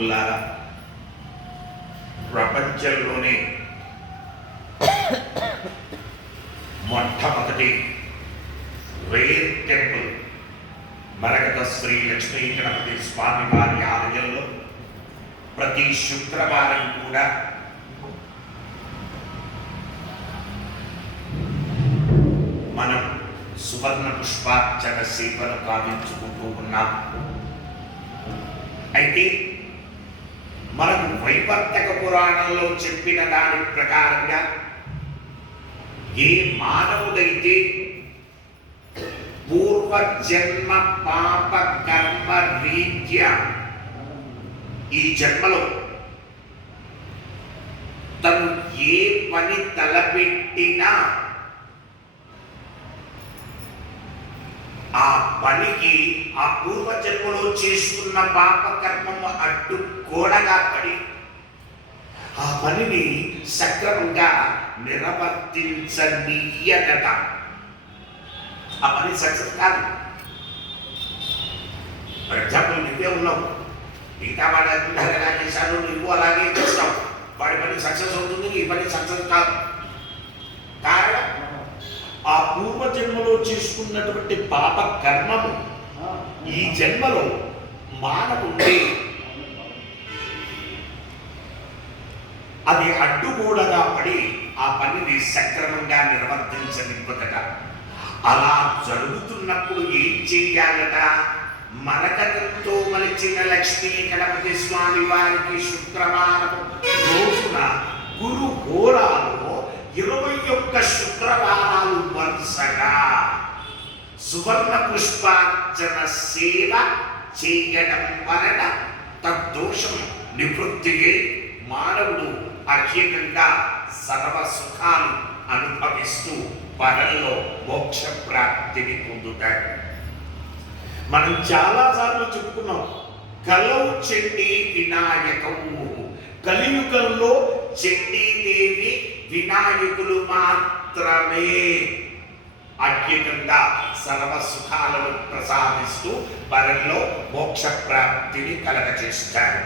ప్రభువులారా ప్రపంచంలోనే మొట్టమొదటి rare temple మరకత శ్రీ లక్ష్మీ గణపతి స్వామి వారి ఆలయంలో ప్రతి శుక్రవారం కూడా మనం సువర్ణ పుష్పార్చన సేవను కావించుకుంటూ ఉన్నాం. అయితే మనకు వైవర్తక పురాణంలో చెప్పిన దాని ప్రకారంగా ఏ మానవుడైతే పూర్వజన్మ పాప కర్మ రీత్యా ఈ జన్మలో తను ఏ పని తలపెట్టినా ఆ పనికి ఆ పూర్వజన్మలో చేసుకున్న పాపకర్మము అడ్డు గోడగా పడి ఆ పనిని సక్రమంగా నిర్వర్తించనీయదట. ఆ పని సక్సెస్ కాదు. ఫర్ ఎగ్జాంపుల్ నువ్వే ఉన్నావు. మిగతా వాడు ఎలా చేశాను నువ్వు అలాగే చేస్తావు. వాడి పని సక్సెస్ అవుతుంది ఈ పని సక్సెస్ కాదు కారణం ఆ పూర్వ జన్మలో చేసుకున్నటువంటి పాప కర్మము ఈ జన్మలో మానవుంటే అది అడ్డుగోడగా పడి ఆ పనిని సక్రమంగా నిర్వర్తించనివ్వదట. అలా జరుగుతున్నప్పుడు ఏం చేయాలట? మరకటంతో మలిచిన లక్ష్మీ గణపతి స్వామి వారికి శుక్రవారం రోజున గురు హోరాలో ఇరవై ఒక్క శుక్రవారాలు వరుసగా సువర్ణ పుష్పార్చన సేవ చేయడం వలన తద్దోషం నివృత్తి మానవుడు అఖిలంగా సర్వ సుఖాలు అనుభవిస్తూ పరంలో మోక్ష ప్రాప్తిని పొందుతాడు. మనం చాలాసార్లు చెప్పుకున్నాం కలవు చెండి వినాయకము కలియుగంలో చెండీదేవి వినాయకులు మాత్రమే అత్యకంగా సర్వ సుఖాలను ప్రసాదిస్తూ వరంలో మోక్ష ప్రాప్తిని కలగచేస్తాడు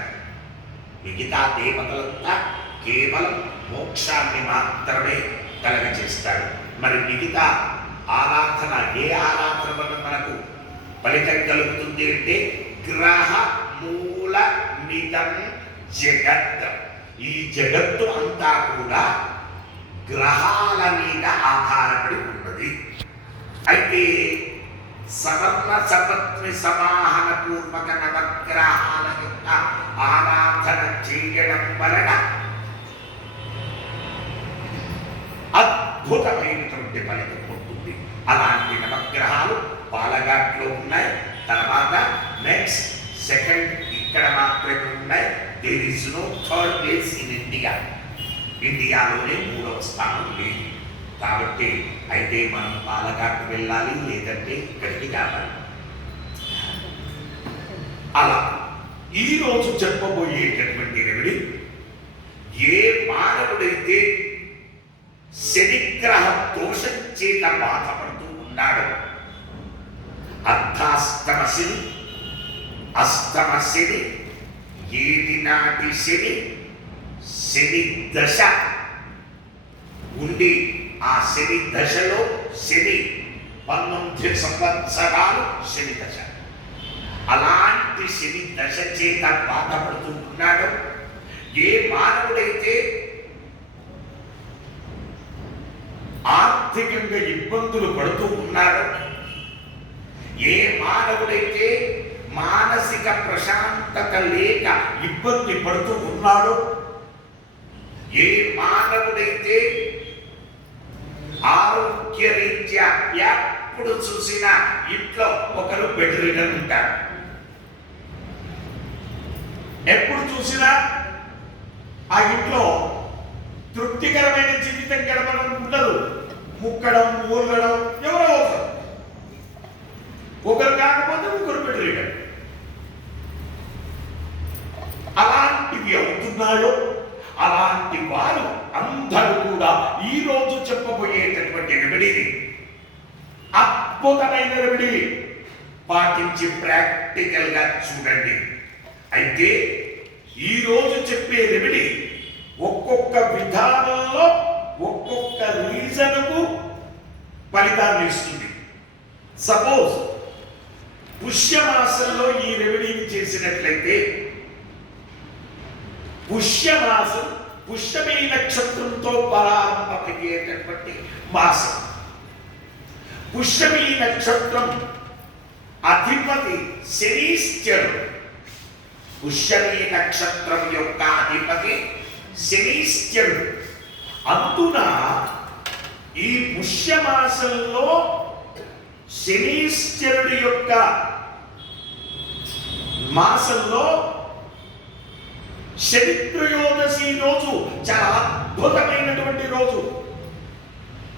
మిగతా దేవతలంతా కేవలం మోక్షాన్ని మాత్రమే కలగచేస్తాడు మరి మిగతా ఆరాధన ఏ ఆరాధన వల్ల మనకు ఫలితం కలుగుతుంది అంటే గ్రహ మూల మితం జగత్. ఈ జగత్తు అంతా కూడా గ్రహాల మీద ఆధారపడి ఉన్నది అయితే సవర్ణ సపత్ని సమాహన పూర్వక నవగ్రహాల యొక్క ఆరాధన చేయడం వలన అద్భుతమైనటువంటి ఫలితం ఉంటుంది. అలాంటి నవగ్రహాలు పాలఘాట్లో ఉన్నాయి. తర్వాత నెక్స్ట్ సెకండ్ ఇక్కడ మాత్రమే ఉన్నాయి. There is no third place in India ఇండియాలోనే మూడవ స్థానం లేదు. కాబట్టి అయితే మనం పాలఘాట్ వెళ్ళాలి లేదంటే ఇక్కడికి కావాలి అలా ఈ రోజు చెప్పబోయేటటువంటి రెమెడీ ఏ మానవుడైతే శనిగ్రహ దోషం చేత బాధపడుతూ ఉన్నాడు అర్ధాష్టమ శని అష్టమ శని ఏది నాటి శని శని దశ ఉండి ఆ శని దశలో శని పంతొమ్మిది సంవత్సరాలు శని దశ. అలాంటి శని దశ చేత బాధపడుతూ ఏ మానవుడైతే ఆర్థికంగా ఇబ్బందులు పడుతూ ఉన్నాడు ఏ మానవుడైతే మానసిక ప్రశాంతత లేక ఇబ్బంది పడుతూ ఉన్నాడో ఏ మానవుడైతే ఆరోగ్యరీత్యా ఎప్పుడు చూసినా ఇంట్లో ఒకరు బెడ్రీగా ఉంటారు. ఎప్పుడు చూసినా ఆ ఇంట్లో తృప్తికరమైన జీవితం గడపడం ఉండదు. ముక్కడం మూలడం ఎవరో ఒకరు ఒకరు కాకపోతే ఒకరు బెడ్రీగా అలాంటివి అవుతున్నాయో అలాంటి వారు అందరూ కూడా ఈ రోజు చెప్పబోయేటటువంటి రెమెడీని అద్భుతమైన రెమెడీ పాటించి ప్రాక్టికల్గా చూడండి. అయితే ఈ రోజు చెప్పే రెమెడీ ఒక్కొక్క విధానంలో ఒక్కొక్క రీజన్కు ఫలితాన్ని ఇస్తుంది. సపోజ్ పుష్యమాసంలో ఈ రెమెడీని చేసినట్లయితే పుష్యమాసం పుష్యమీ నక్షత్రంతో ప్రారంభమయ్యేటటువంటి మాసం. పుష్యమీ నక్షత్రం. అధిపతి శనీశ్చరుడు. పుష్యమీ నక్షత్రం యొక్క అధిపతి శనీశ్చరుడు. అందున ఈ పుష్యమాసంలో శనీశ్చరుడి యొక్క మాసంలో శనిత్రయోదశి రోజు చాలా అద్భుతమైనటువంటి రోజు.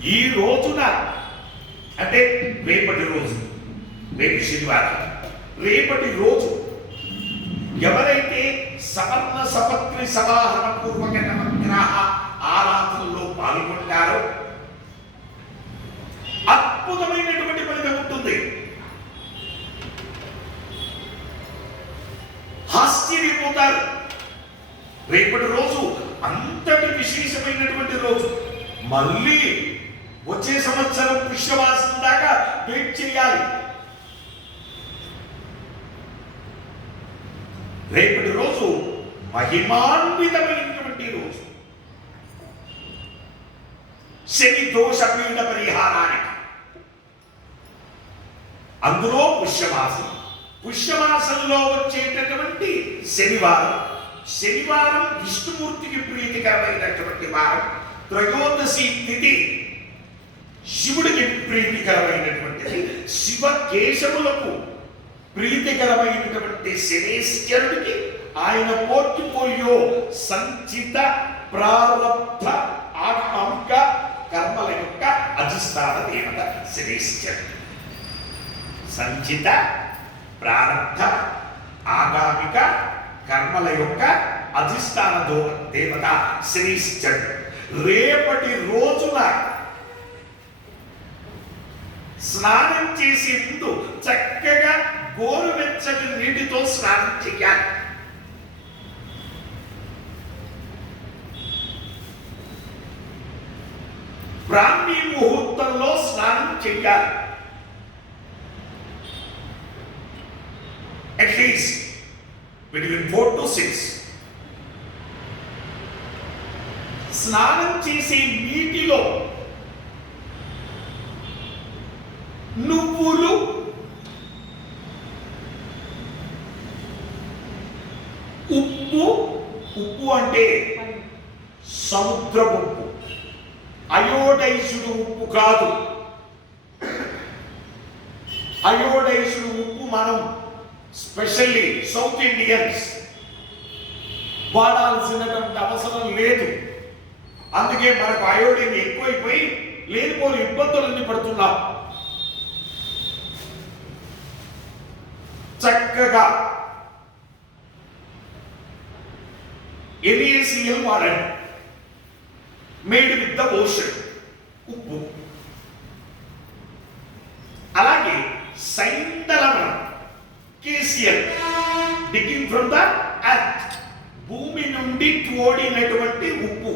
ఈ రోజున అంటే రేపటి రోజు రేపు శనివారం. రేపటి రోజు ఎవరైతే సవర్ణ సపత్రి సమాహరణ పూర్వక నవగ్రహ ఆరాధనలో పాల్గొంటారో అద్భుతమైనటువంటి ఫలితం ఉంటుంది. ఆశ్చర్యపోతారు. రేపటి రోజు అంతటి విశేషమైనటువంటి రోజు. మళ్ళీ వచ్చే సంవత్సరం పుష్యమాసం దాకా వెయిట్ చేయాలి. రేపటి రోజు మహిమాన్వితమైనటువంటి రోజు. శని దోష పీడ పరిహారానికి. అందులో పుష్యమాసం. పుష్యమాసంలో వచ్చేటటువంటి శనివారం. శనివారం విష్ణుమూర్తికి ప్రీతికరమైనటువంటి వారం. త్రయోదశి తిథి. శివుడికి ప్రీతికరమైనటువంటిది శివ కేశవులకు ప్రీతికరమైనటువంటి శనేశ్వరుడికి ఆయన పోర్ట్ఫోలియో సంచిత ప్రారంభ ఆత్మిక కర్మల యొక్క అధిష్టాన దేవత శనేశ్వరుడు. సంచిత ప్రారంభ ఆగామిక కర్మల యొక్క అధిష్టాన దేవత శ్రీశ్చరుడు రేపటి రోజున స్నానం చేసే ముందు చక్కగా గోరువెచ్చని నీటితో స్నానం చేయాలి. బ్రాహ్మీ ముహూర్తంలో స్నానం చేయాలి. At least between four to six స్నానం చేసే నీటిలో నువ్వులు ఉప్పు ఉప్పు అంటే సముద్రపు ఉప్పు అయోడైసుడు ఉప్పు కాదు. అయోడైసుడు ఉప్పు మనం స్పెషల్లీ సౌత్ ఇండియన్స్ వాడాల్సినటువంటి అవసరం లేదు. అందుకే మనకు అయోడిన్ ఎక్కువైపోయి లేనిపోని ఇబ్బందులన్నీ పడుతున్నాం. చక్కగా. ఎన్ఏసిఎల్ వాడండి మేడ్ విత్ ద ఓషన్ ఉప్పు. అలాగే సైందలవనం కేసియల్ డిగింగ్ ఫ్రమ్ ద ఎర్త్. భూమి నుండి తోడినటువంటి ఉప్పు.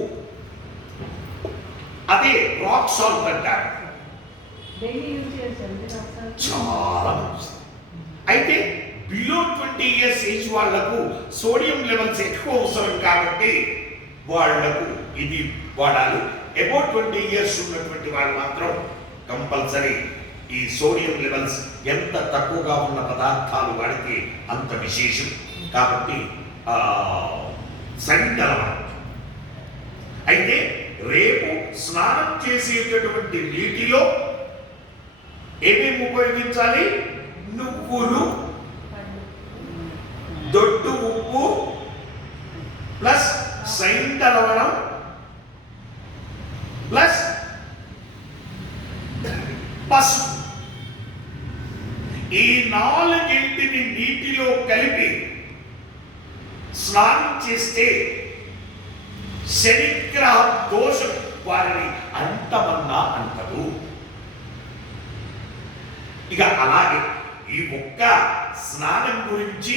అదే రాక్ సాల్ట్ అంటారు. చాలా మంచిది. అయితే బిలో ట్వంటీ ఇయర్స్ ఏజ్ వాళ్ళకు సోడియం లెవెల్స్ ఎక్కువ అవసరం కాబట్టి వాళ్ళకు ఇది వాడాలి. అబౌట్ ట్వంటీ ఇయర్స్ ఉన్నటువంటి వాళ్ళు మాత్రం కంపల్సరీ ఈ సోడియం లెవెల్స్ ఎంత తక్కువగా ఉన్న పదార్థాలు వాడితే అంత విశేషం. కాబట్టి సంకలనం అయితే రేపు స్నానం చేసేటటువంటి నీటిలో ఏమేమి ఉపయోగించాలి? నువ్వులు దొడ్డు ఉప్పు ప్లస్ సైంధలవనం ప్లస్ పసుపు. ఈ నాలుగింటిని నీటిలో కలిపి స్నానం చేస్తే శనిగ్రహ దోషం వారిని అంటమన్నా అంటదు. ఇక అలాగే ఈ ఒక్క స్నానం గురించి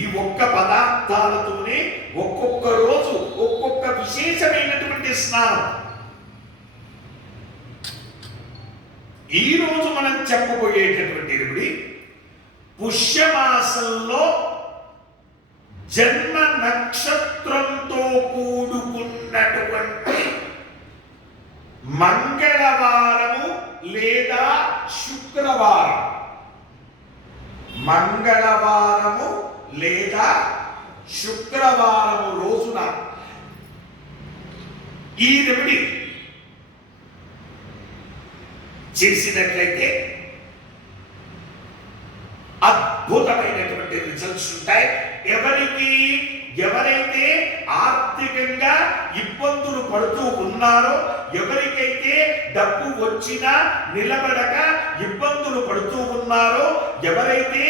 ఈ ఒక్క పదార్థాలతోనే ఒక్కొక్క రోజు ఒక్కొక్క విశేషమైనటువంటి స్నానం. ఈ రోజు మనం చెప్పబోయేటటువంటి రెమెడీ పుష్యమాసంలో జన్మ నక్షత్రంతో కూడుకున్నటువంటి మంగళవారము లేదా శుక్రవారం. మంగళవారము లేదా శుక్రవారము రోజున. ఈ రెమెడీ చేసినట్లయితే అద్భుతమైనటువంటి రిజల్ట్స్ ఉంటాయి. ఎవరికి ఎవరైతే ఆర్థికంగా ఇబ్బందులు పడుతూ ఉన్నారో ఎవరికైతే డబ్బు వచ్చినా నిలబడక ఇబ్బందులు పడుతూ ఉన్నారో ఎవరైతే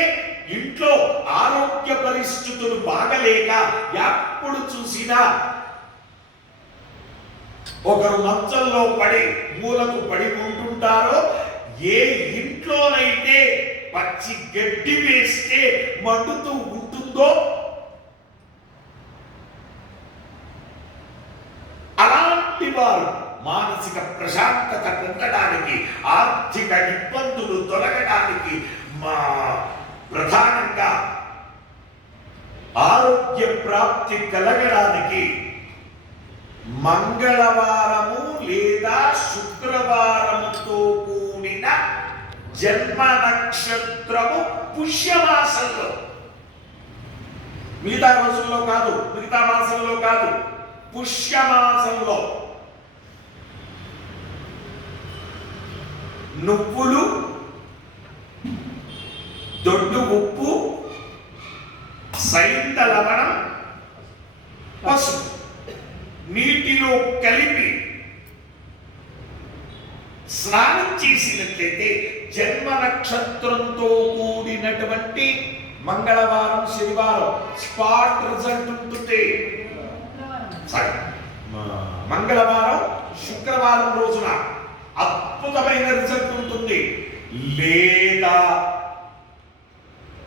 ఇంట్లో ఆరోగ్య పరిస్థితులు బాగలేక ఎప్పుడు చూసినా ఒకరు మంచంలో పడి మూలకు పడి ఉంటుంటారో ఏ ఇంట్లోనైతే పచ్చి గడ్డి వేస్తే మండుతూ ఉంటుందో అలాంటి వారు మానసిక ప్రశాంతత పొందడానికి ఆర్థిక ఇబ్బందులు తొలగడానికి మా ప్రధానంగా ఆరోగ్య ప్రాప్తి కలగడానికి మంగళవారము లేదా శుక్రవారముతో కూడిన జన్మ నక్షత్రము పుష్యమాసంలో. మిగతా రోజుల్లో కాదు మిగతా మాసంలో కాదు పుష్యమాసంలో. నువ్వులు దొడ్డు ఉప్పు సైంద లవణం పసుపు నీటిలో కలిపి స్నానం చేసినట్లయితే జన్మ నక్షత్రంతో కూడినటువంటి మంగళవారం శనివారం స్పాట్ రిజల్ట్ ఉంటుంది మంగళవారం శుక్రవారం రోజున అద్భుతమైన రిజల్ట్ ఉంటుంది. లేదా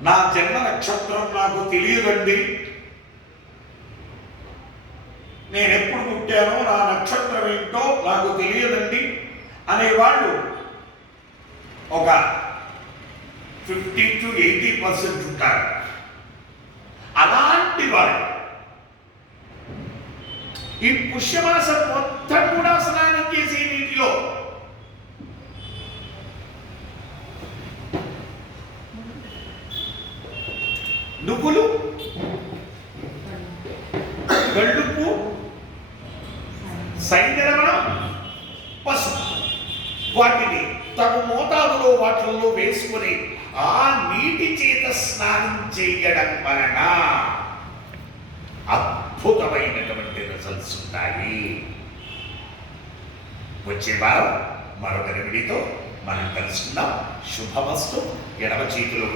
నా జన్మ నక్షత్రం నాకు తెలియదండి. నేను ఎప్పుడు పుట్టానో నా నక్షత్రం ఏంటో నాకు తెలియదండి. అనేవాళ్ళు ఒక ఫిఫ్టీ టు ఎయిటీ పర్సెంట్ ఉంటారు. అలాంటి వాళ్ళు ఈ పుష్యమాసం మొత్తం కూడా స్నానం చేసే నీటిలో నువ్వులు గళ్ళుప్పు సైంధరమణం పసుపు. వాటిని తగు మోతాదులో వాటిల్లో వేసుకుని ఆ నీటి చేత స్నానం చేయడం వలన అద్భుతమైనటువంటి రిజల్ట్స్ ఉంటాయి. వచ్చే వారం మరొక రెమెడీతో మనం కలుసుకుందాం. శుభమస్తు. ఎడమ చేతిలో